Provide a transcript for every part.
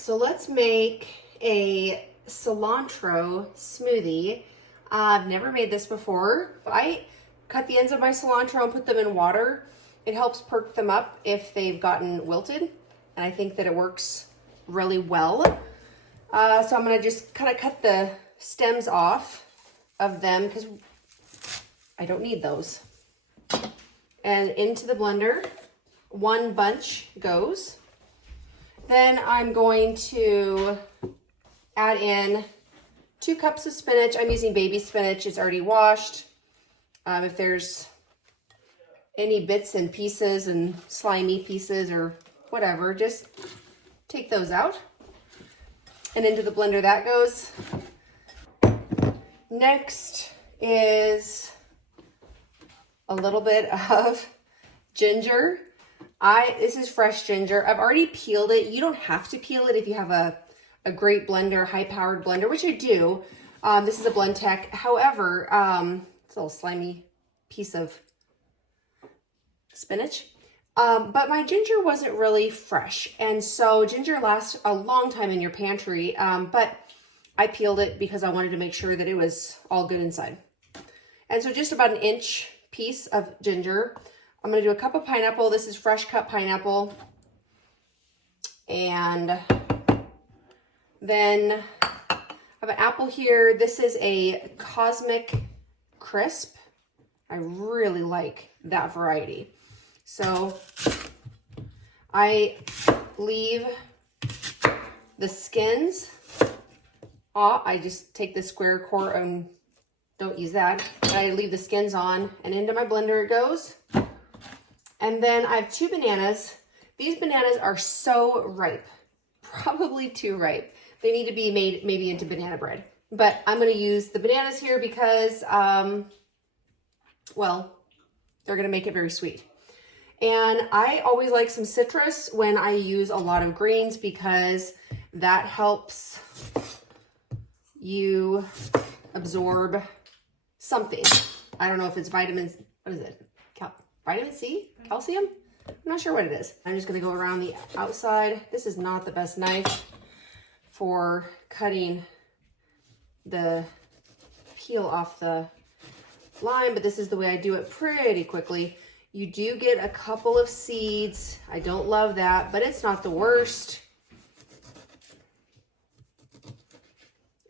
So let's make a cilantro smoothie. I've never made this before. I cut the ends of my cilantro and put them in water. It helps perk them up if they've gotten wilted. And I think that it works really well. So I'm gonna just kind of cut the stems off of them because I don't need those. And into the blender, one bunch goes. Then I'm going to add in 2 cups of spinach. I'm using baby spinach. It's already washed. If there's any bits and pieces and slimy pieces or whatever, just take those out. And into the blender that goes. Next is a little bit of ginger. This is fresh ginger. I've already peeled it. You don't have to peel it if you have a great blender, high-powered blender, which I do. This is a Blendtec. However, it's a little slimy piece of spinach. But my ginger wasn't really fresh. And so ginger lasts a long time in your pantry. But I peeled it because I wanted to make sure that it was all good inside. And so just about an inch piece of ginger. I'm going to do a cup of pineapple. This is fresh cut pineapple. And then I have an apple here. This is a Cosmic Crisp. I really like that variety. So I leave the skins off. I just take the square core and don't use that. But I leave the skins on and into my blender it goes. And then I have 2 bananas. These bananas are so ripe, probably too ripe. They need to be made maybe into banana bread. But I'm gonna use the bananas here because, well, they're gonna make it very sweet. And I always like some citrus when I use a lot of greens because that helps you absorb something. I don't know if it's vitamins, what is it? Vitamin C? Calcium? I'm not sure what it is. I'm just gonna go around the outside. This is not the best knife for cutting the peel off the lime, but this is the way I do it pretty quickly. You do get a couple of seeds. I don't love that, but it's not the worst.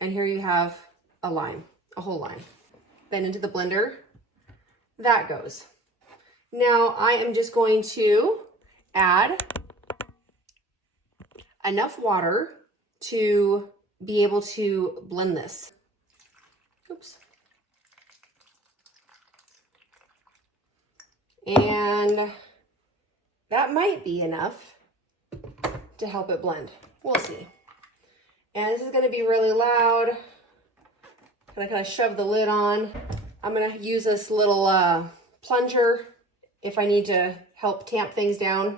And here you have a lime, a whole lime. Then into the blender, that goes. Now I am just going to add enough water to be able to blend this. Oops. And that might be enough to help it blend. We'll see. And this is going to be really loud. I'm going to shove the lid on. I'm going to use this little plunger if I need to help tamp things down.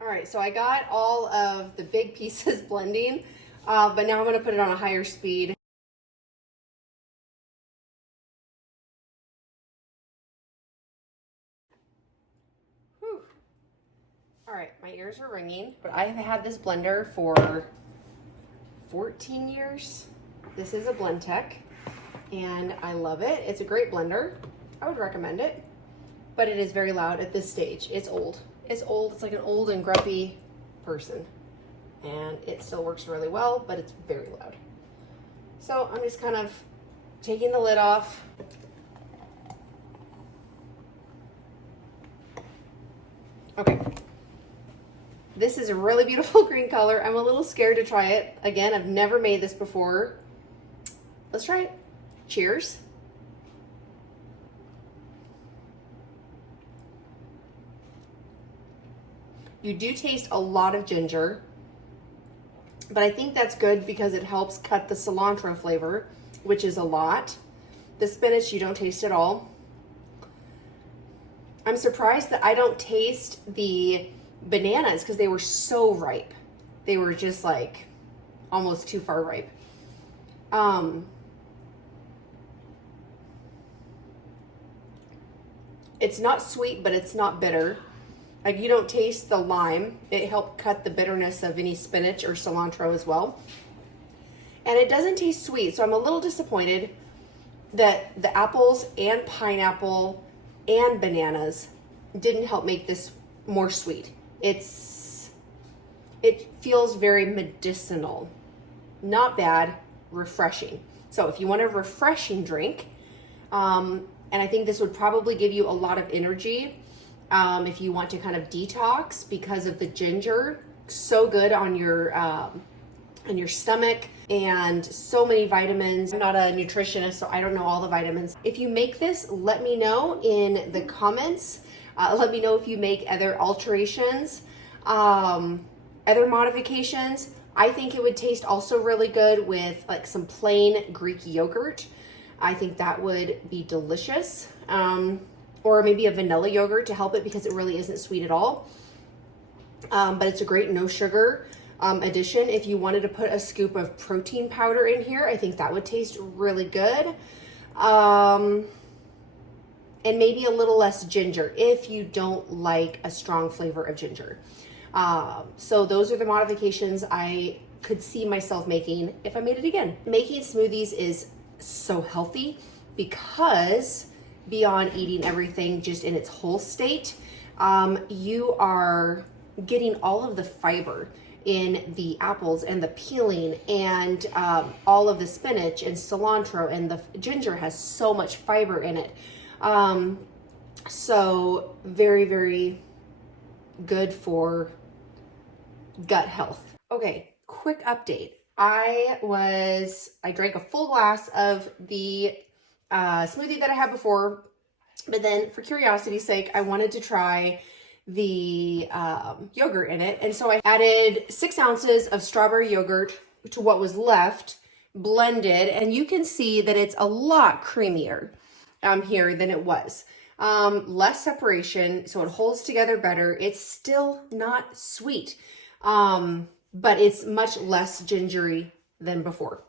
All right, so I got all of the big pieces blending, but now I'm gonna put it on a higher speed. Whew. All right, my ears are ringing, but I have had this blender for 14 years. This is a Blendtec, and I love it. It's a great blender. I would recommend it, but it is very loud at this stage. It's old. It's old. It's like an old and grumpy person, and it still works really well, but it's very loud. So I'm just kind of taking the lid off. Okay. This is a really beautiful green color. I'm a little scared to try it. Again, I've never made this before. Let's try it. Cheers. You do taste a lot of ginger, but I think that's good because it helps cut the cilantro flavor, which is a lot. The spinach you don't taste at all. I'm surprised that I don't taste the bananas because they were so ripe. They were just like almost too far ripe. It's not sweet, but it's not bitter. Like, you don't taste the lime. It helped cut the bitterness of any spinach or cilantro as well. And it doesn't taste sweet, so I'm a little disappointed that the apples and pineapple and bananas didn't help make this more sweet. It feels very medicinal. Not bad, refreshing. So if you want a refreshing drink, and I think this would probably give you a lot of energy if you want to kind of detox because of the ginger. So good on your stomach, and so many vitamins. I'm not a nutritionist, so I don't know all the vitamins. If you make this, let me know in the comments. Let me know if you make other alterations, other modifications. I think it would taste also really good with like some plain Greek yogurt. I think that would be delicious. Or maybe a vanilla yogurt to help it, because it really isn't sweet at all. But it's a great no sugar addition. If you wanted to put a scoop of protein powder in here, I think that would taste really good. And maybe a little less ginger if you don't like a strong flavor of ginger. So those are the modifications I could see myself making if I made it again. Making smoothies is so healthy because beyond eating everything just in its whole state, you are getting all of the fiber in the apples and the peeling and all of the spinach and cilantro, and the ginger has so much fiber in it. So very, very good for gut health. Okay, quick update. I drank a full glass of the smoothie that I had before, but then for curiosity's sake, I wanted to try the yogurt in it. And so I added 6 ounces of strawberry yogurt to what was left, blended, and you can see that it's a lot creamier here than it was. Less separation, so it holds together better. It's still not sweet, but it's much less gingery than before.